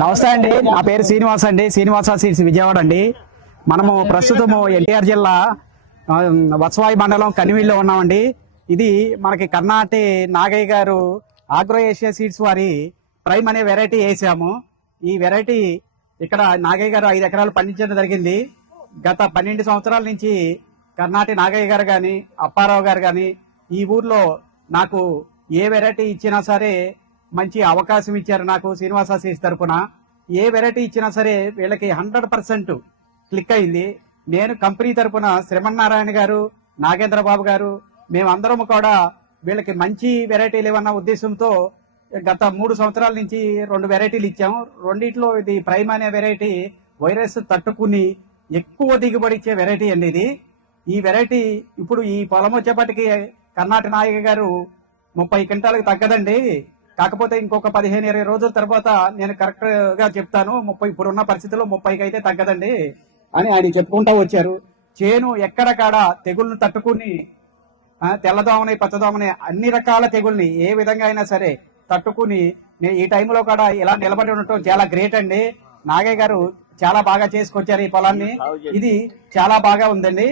నమస్తే అండి, నా పేరు శ్రీనివాస్ అండి. శ్రీనివాస సీడ్స్ విజయవాడ అండి. మనము ప్రస్తుతము ఎన్టీఆర్ జిల్లా వత్సవాయి మండలం కనివిల్లో ఉన్నామండి. ఇది మనకి కర్ణాటి నాగయ్య గారు ఆగ్రో ఏషియా సీడ్స్ వారి ప్రైమ్ అనే వెరైటీ వేసాము. ఈ వెరైటీ ఇక్కడ నాగయ్య గారు 5 ఎకరాలు పండించడం జరిగింది. గత 12 సంవత్సరాల నుంచి కర్ణాటి నాగయ్య గారు గాని అప్పారావు గారు గాని ఈ ఊర్లో నాకు ఏ వెరైటీ ఇచ్చినా సరే మంచి అవకాశం ఇచ్చారు. నాకు శ్రీనివాస సీడ్స్ తరపున ఏ వెరైటీ ఇచ్చినా సరే వీళ్ళకి 100% క్లిక్ అయింది. నేను కంపెనీ తరపున శ్రీమన్నారాయణ గారు, నాగేంద్ర బాబు గారు, మేమందరం కూడా వీళ్ళకి మంచి వెరైటీలు ఏమన్నా ఉద్దేశంతో గత 3 సంవత్సరాల నుంచి 2 వెరైటీలు ఇచ్చాము. రెండిట్లో ఇది ప్రైమ్ అనే వెరైటీ వైరస్ తట్టుకుని ఎక్కువ దిగుబడి ఇచ్చే వెరైటీ అండి ఇది. ఈ వెరైటీ ఇప్పుడు ఈ పొలం వచ్చేపటికి కర్ణాటక నాయక గారు 30 క్వింటాలకు తగ్గదండి. కాకపోతే ఇంకొక 15-20 రోజుల తర్వాత నేను కరెక్ట్ గా చెప్తాను, 30 ఇప్పుడున్న పరిస్థితుల్లో 30కి అయితే తగ్గదండి అని ఆయన చెప్పుకుంటా వచ్చారు. చేను ఎక్కడ కాడ తెగుళ్లను తట్టుకుని తెల్లదోమని పచ్చదోమని అన్ని రకాల తెగుల్ని ఏ విధంగా అయినా సరే తట్టుకుని ఈ టైంలో కూడా ఇలా నిలబడి ఉండటం చాలా గ్రేట్ అండి. నాగయ్య గారు చాలా బాగా చేసుకొచ్చారు ఈ పొలాన్ని. ఇది చాలా బాగా ఉందండి.